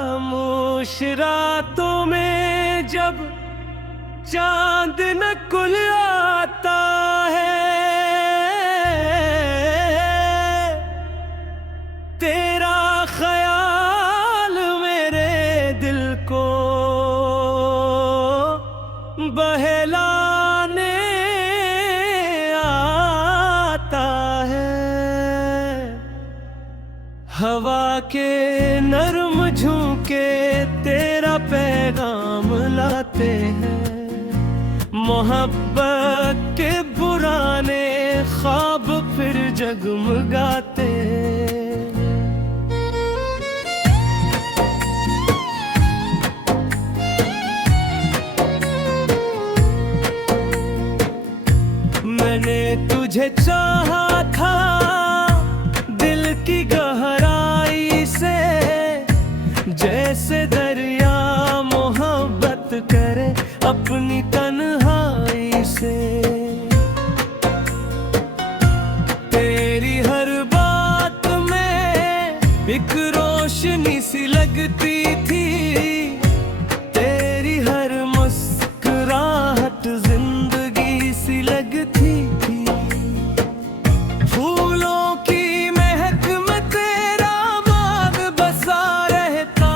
खामोश रातों में जब चांद न कुल आता है, तेरा ख्याल मेरे दिल को बहलाने आता है। हवा के नरम झोंके तेरा पैगाम लाते हैं, मोहब्बत के पुराने ख्वाब फिर जगमगाते हैं। मैंने तुझे चाहा था दिल की गहराई से, जैसे दरिया मोहब्बत करे अपनी तन्हाई से। तेरी हर बात में एक रोशनी सी लगती थी, तेरी हर मुस्कुराहट जिंदगी सी लगती थी। फूलों की महक में तेरा बाग बसा रहता,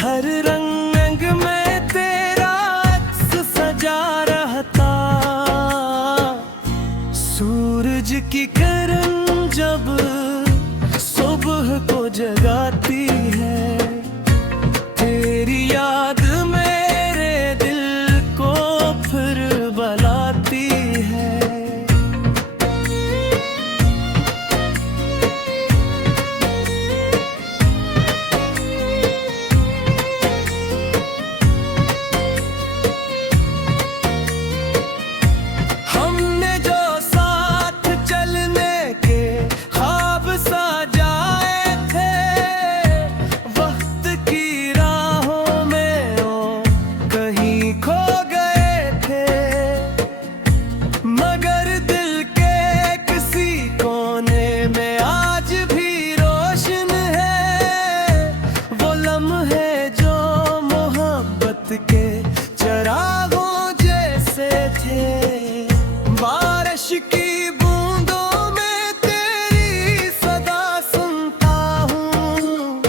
हर रंग में तेरा अक्स सजा रहता। सूरज की किरण जब सुबह को जगाती है, तेरी याद मेरे दिल को फिर बलाती है। हमने जो साथ चलने के ख्वाब सजाए थे, वक्त की राहों में वो कहीं खो गए थे। मगर दिल के किसी कोने में आज भी रोशन है वो लम्हे जो मोहब्बत के चरागों जैसे थे। बारिश की बूंदों में तेरी सदा सुनता हूँ,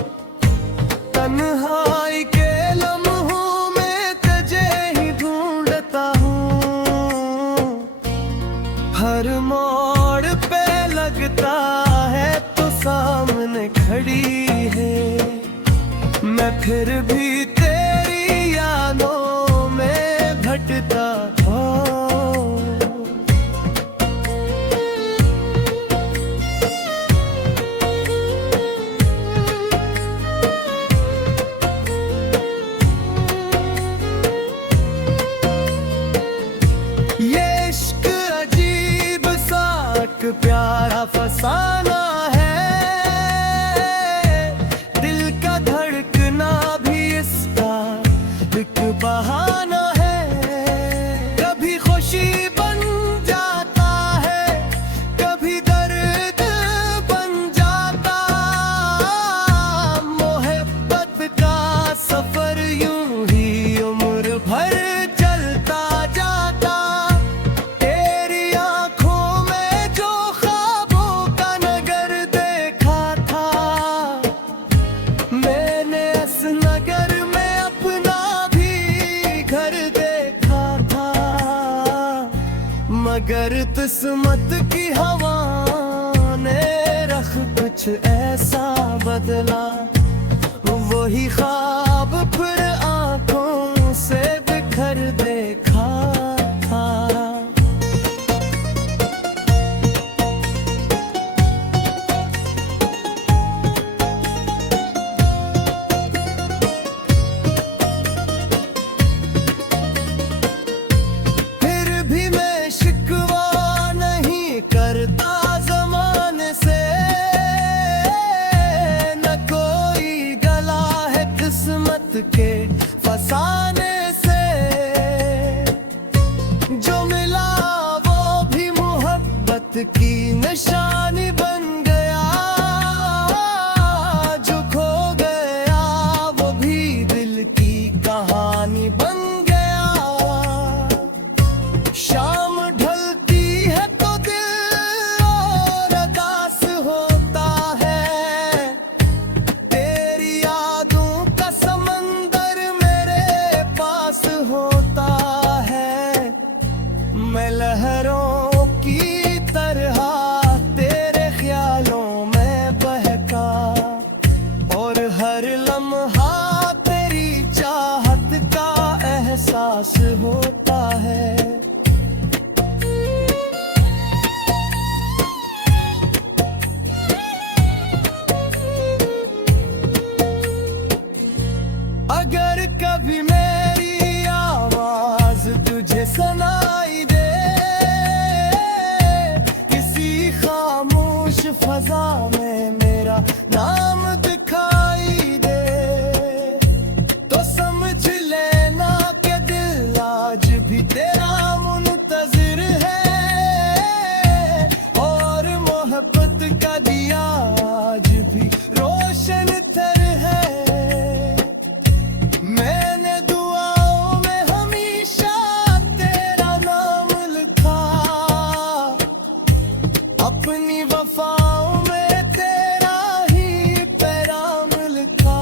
तन्हाई के लम्हों में तुझे ही ढूंढता हूँ। हर मोड़ पे लगता है तो सामने खड़ी है, मैं फिर भी तेरी यादों में भटकता हूँ। ये इश्क अजीब सा एक प्यारा फसाना है, दिल का धड़कना भी इसका एक बहाना है। कभी खुशी बन जाता है, कभी दर्द बन जाता। मोहब्बत का सफर यूं ही उम्र भर चलता जाता। तेरी आंखों में जो ख्वाबों का नगर देखा था, मैंने इस नगर में अपना भी घर देखा था। मगर किस्मत की हवा ने रख कुछ ऐसा बदला, वही ख्वाब फिर आंखों से बिखर देखा था। फिर भी मैं शिकवा की निशानी बन गया, जो खो गया वो भी दिल की कहानी बन गया। शाम ढलती है तो दिल और अदास होता है, तेरी यादों का समंदर मेरे पास होता है। मैं लहरों की तरह तेरे ख्यालों में बहका, और हर लम्हा तेरी चाहत का एहसास होता है। अगर कभी मेरी आवाज तुझे सुनाई दे, किसी खामोश फजा में मेरा नाम दिखाई दे, तो समझ लेना कि दिल आज भी तेरा मुंतजिर है, और मोहब्बत का दिया आज भी रोशन तर है। मैंने दुआओं में हमेशा तेरा नाम लिखा, अपनी वफाओं में तेरा ही पैगाम लिखा।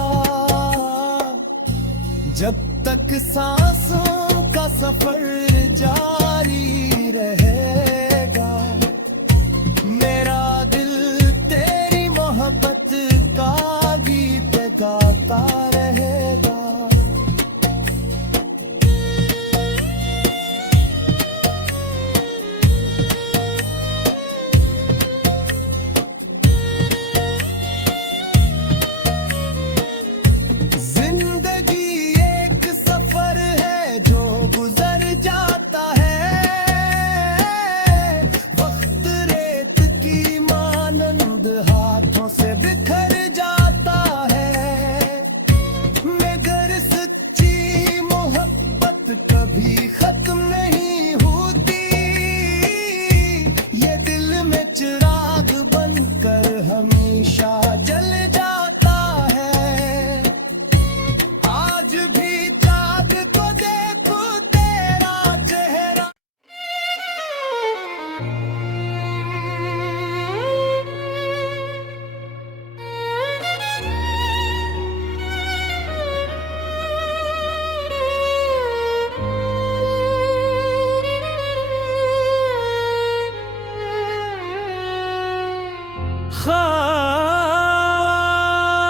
जब तक सांसों का सफर जारी रहेगा, मेरा दिल तेरी मोहब्बत का गीत गाता रहेगा। जिंदगी एक सफर है जो गुजर जाता है, वक्त रेत की मानंद हाथों से बिखर जाता है। मगर सच्ची मोहब्बत कभी खत्म नहीं होती, ये दिल में चिराग बनकर हमेशा जल जाता है। आज भी चाँद को देखो तेरा चेहरा।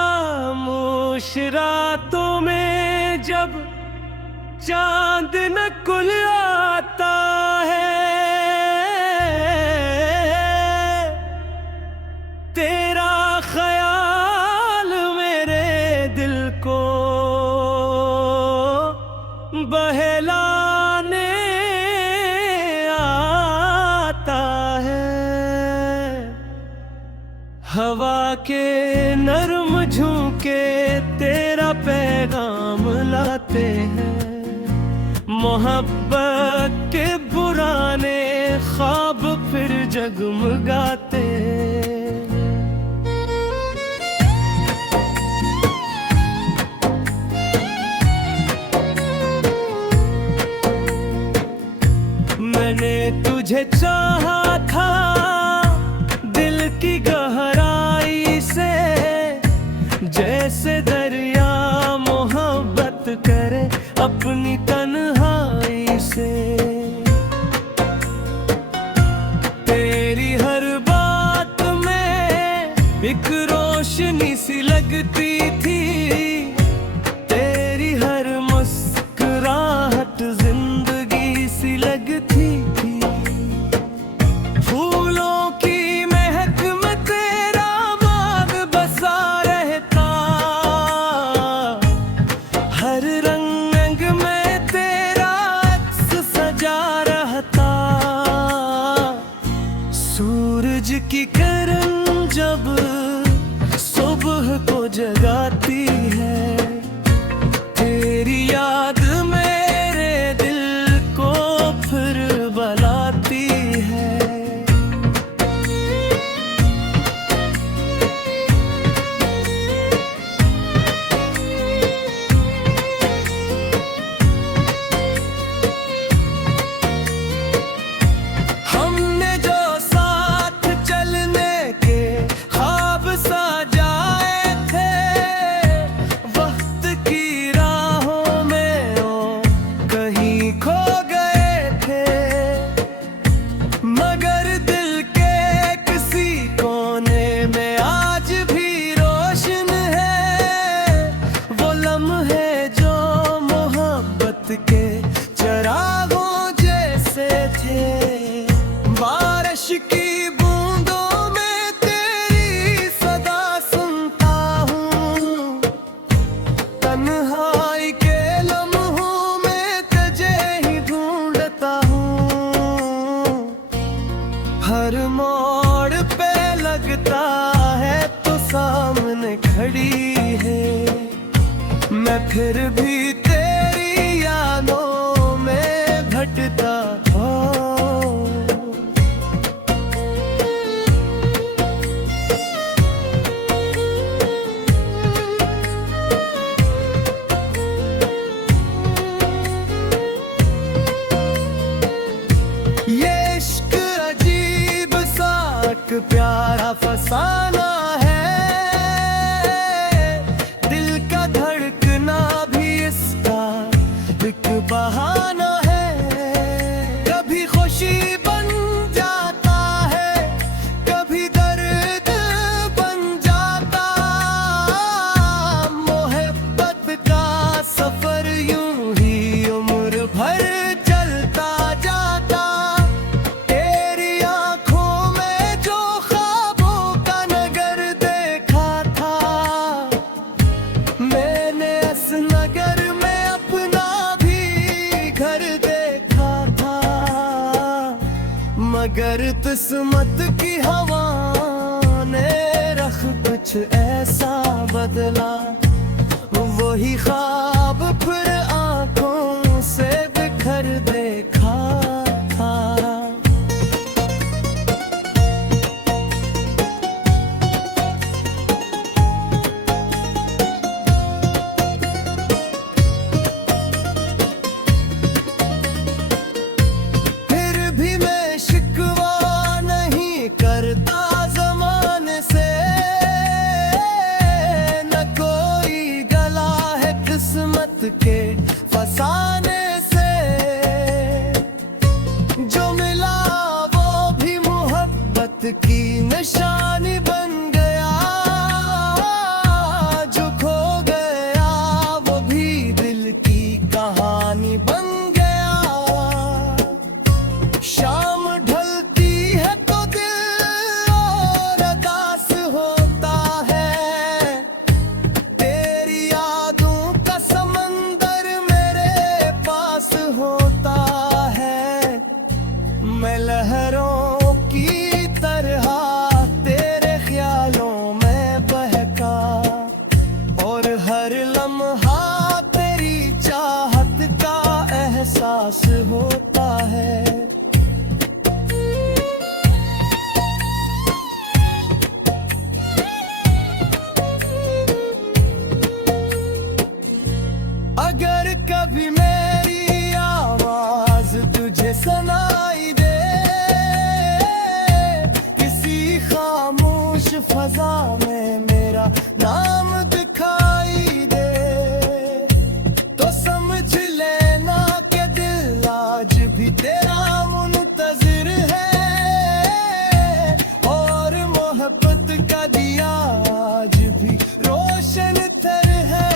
खामोश रातों में जब चांद न कुल आता है, तेरा ख्याल मेरे दिल को बहलाने आता है। हवा के नरम झोंके तेरा पैगाम लाते हैं, मोहब्बत के पुराने ख्वाब फिर जगमगाते हैं। मैंने तुझे चाहा था दिल की गहराई से, जैसे दरिया मोहब्बत करे अपनी तन्हाई से। तेरी हर बात में एक रोशनी सी लगती थी, तेरी हर मुस्कुराहट जिंदगी सी लगती थी। फूलों की महक में तेरा बाग बसा रहता, हर रंग में तेरा अक्स सजा रहता। सूरज की किरण जब सुबह को जगाती है, तेरी याद मेरे दिल को फिर बलाती है। की बूंदों में तेरी सदा सुनता हूँ, तन्हाई के लम्हों में तुझे ही ढूंढता हूँ। हर मोड़ पे लगता है तो सामने खड़ी है, मैं फिर भी तेरी यादों में भटकता हूँ। ये इश्क अजीब सा एक प्यारा फसाना है, दिल का धड़कना भी इसका एक बहाना है। कभी खुशी बन जाता है, कभी दर्द बन जाता, मोहब्बत का सफर यूं ही उम्र भर चलता जाता। तेरी आंखों में जो ख्वाबों का नगर देखा था, मैंने इस नगर में अपना भी घर देखा था। मगर किस्मत की हवा ने रख कुछ ऐसा बदला, वही ख्वाब फिर आंखों से बिखर देखा था। फिर भी मैं शिकवा नहीं करता ज़माने से, न कोई गला है किस्मत के फसाने से। जो मिला वो भी मोहब्बत की निशानी बन गया, जो खो गया वो भी दिल की कहानी बन गया। शाम ढलती है तो दिल और अदास होता है, तेरी यादों का समंदर मेरे पास होता है। मैं लहरों की तरह तेरे ख्यालों में बहका, और हर लम्हा तेरी चाहत का एहसास होता है। अगर कभी मेरी आवाज तुझे सुनाई दे, किसी खामोश फजा में मेरा नाम दिखाई दे, तो समझ लेना कि दिल आज भी तेरा मुंतजिर है, और मोहब्बत का दिया आज भी रोशन तर है।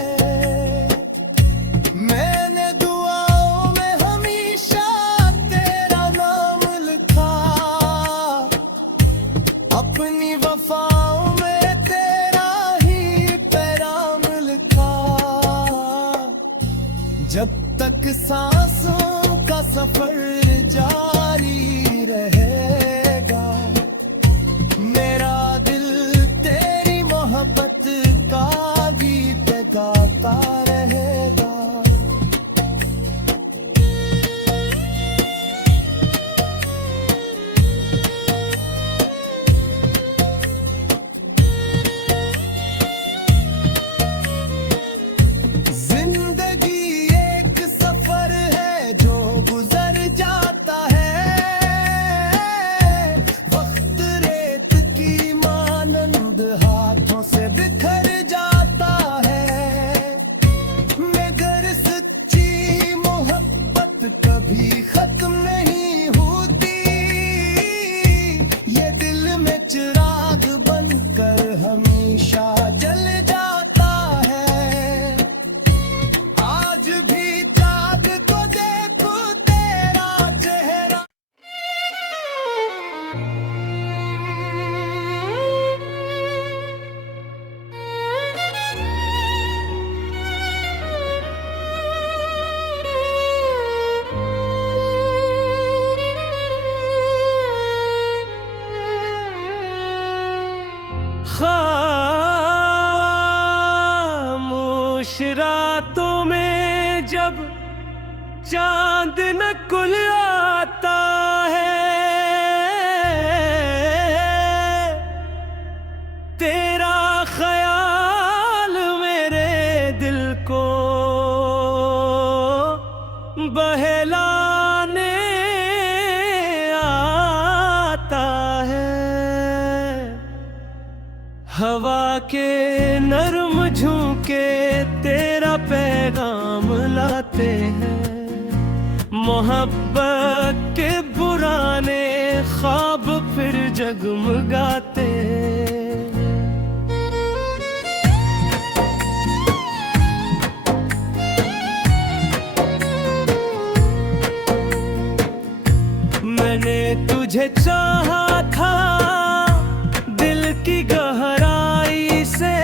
मैंने दुआओं में हमेशा तेरा नाम लिखा, अपनी वफाओं में तेरा ही पैगाम लिखा। जब तक सांसों का सफर जारी रहेगा, मेरा दिल तेरी खामोश रातों में जब चांद न कुल आता है, तेरा ख्याल मेरे दिल को बहलाने आता है। हवा के नरम झोंके तेरा पैगाम लाते हैं, मोहब्बत के पुराने ख्वाब फिर जगमगाते हैं। मैंने तुझे चाहा था दिल की गहराई से,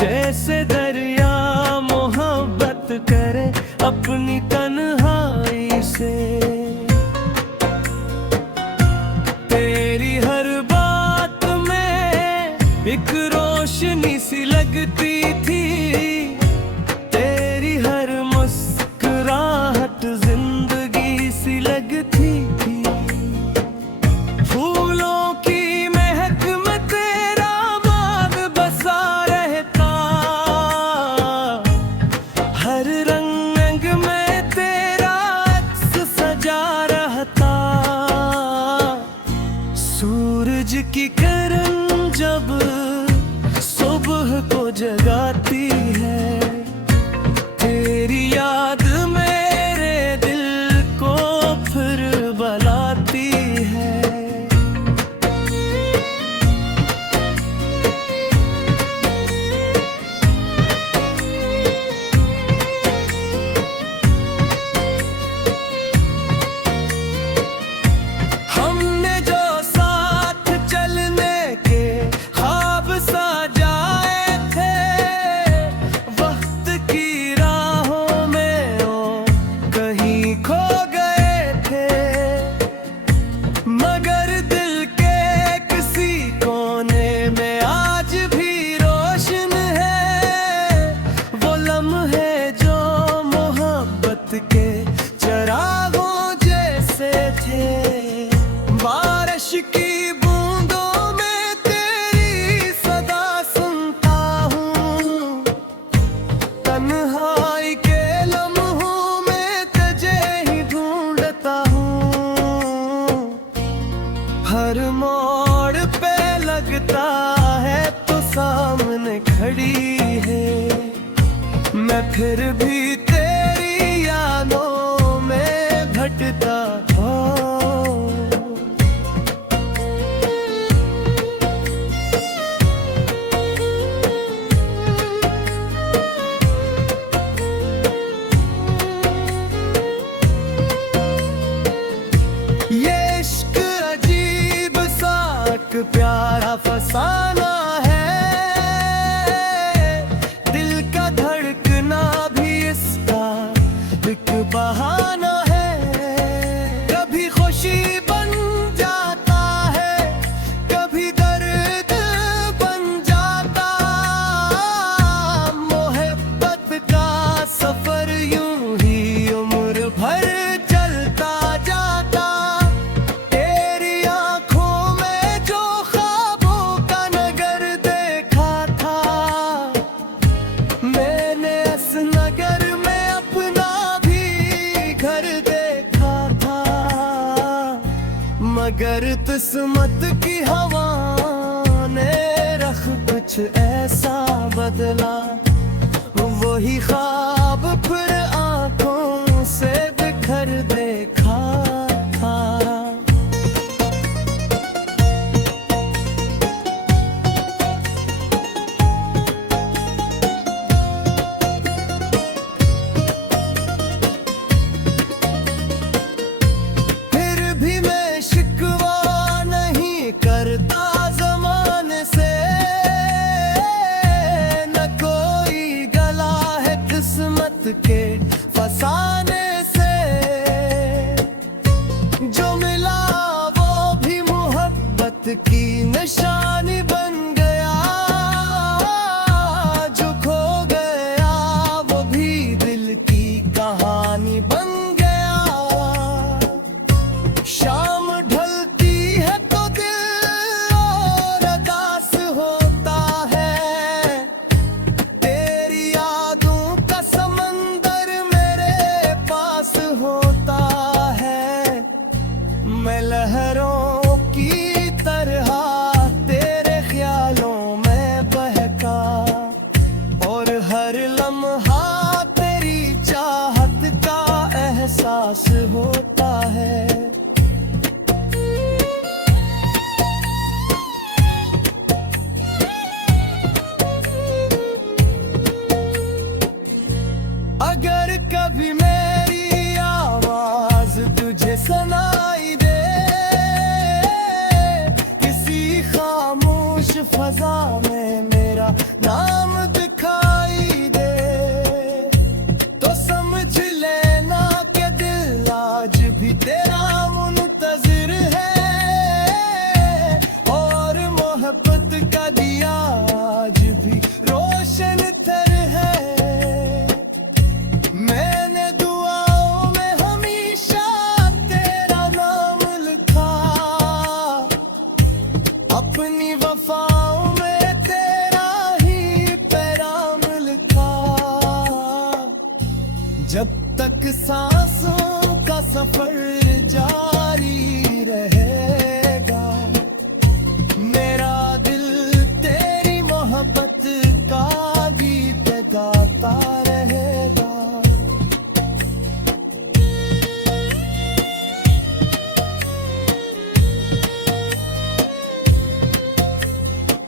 जैसे दरिया मोहब्बत करे अपनी तन्हाई से। तेरी हर बात में एक रोशनी सी लगती थी, तेरी हर मुस्कुराहट जिंदगी सी लगती थी। फूलों की महक में तेरा बाग बसा रहता, हर रंग में तेरा अक्स सजा रहता। सूरज की किरण जब सुबह को जगाती है, तेरी याद मेरे दिल को फिर बलाती है। हमने जो साथ चलने के ख्वाब सजाए थे, वक्त की राहों में वो कहीं खो गए थे। मगर दिल के किसी कोने में आज भी रोशन है वो लम्हे जो मोहब्बत के चरागों जैसे थे। बारिश की बूंदों में तेरी सदा सुनता हूँ, तन्हाई के लम्हों में तुझे ही ढूंढता हूँ। हर मोड़ पे लगता है तो सामने खड़ी है, मैं फिर भी तेरी यादों में भटकता हूँ। ये इश्क अजीब सा एक प्यारा फसाना है, दिल का धड़कना भी इसका एक बहाना है। कभी खुशी बन जाता है, कभी दर्द बन जाता। मोहब्बत का सफर यूं ही उम्र भर चलता जाता। तेरी आंखों में जो ख्वाबों का नगर देखा था, मैंने इस नगर में अपना भी घर देखा था। मगर किस्मत की हवा ने रख कुछ ऐसा बदला, वही ख्वाब फिर आंखों से बिखर देखा था। फिर भी मैं शिकवा नहीं करता ज़माने से, न कोई गला है किस्मत के फसाने से। जो मिला वो भी मोहब्बत की निशानी बन तुझे सुनाई दे, किसी खामोश फजा में मेरा नाम दिखाई दे, तो समझ लेना कि दिल आज भी तेरा मुंतजिर है, और मोहब्बत का दिया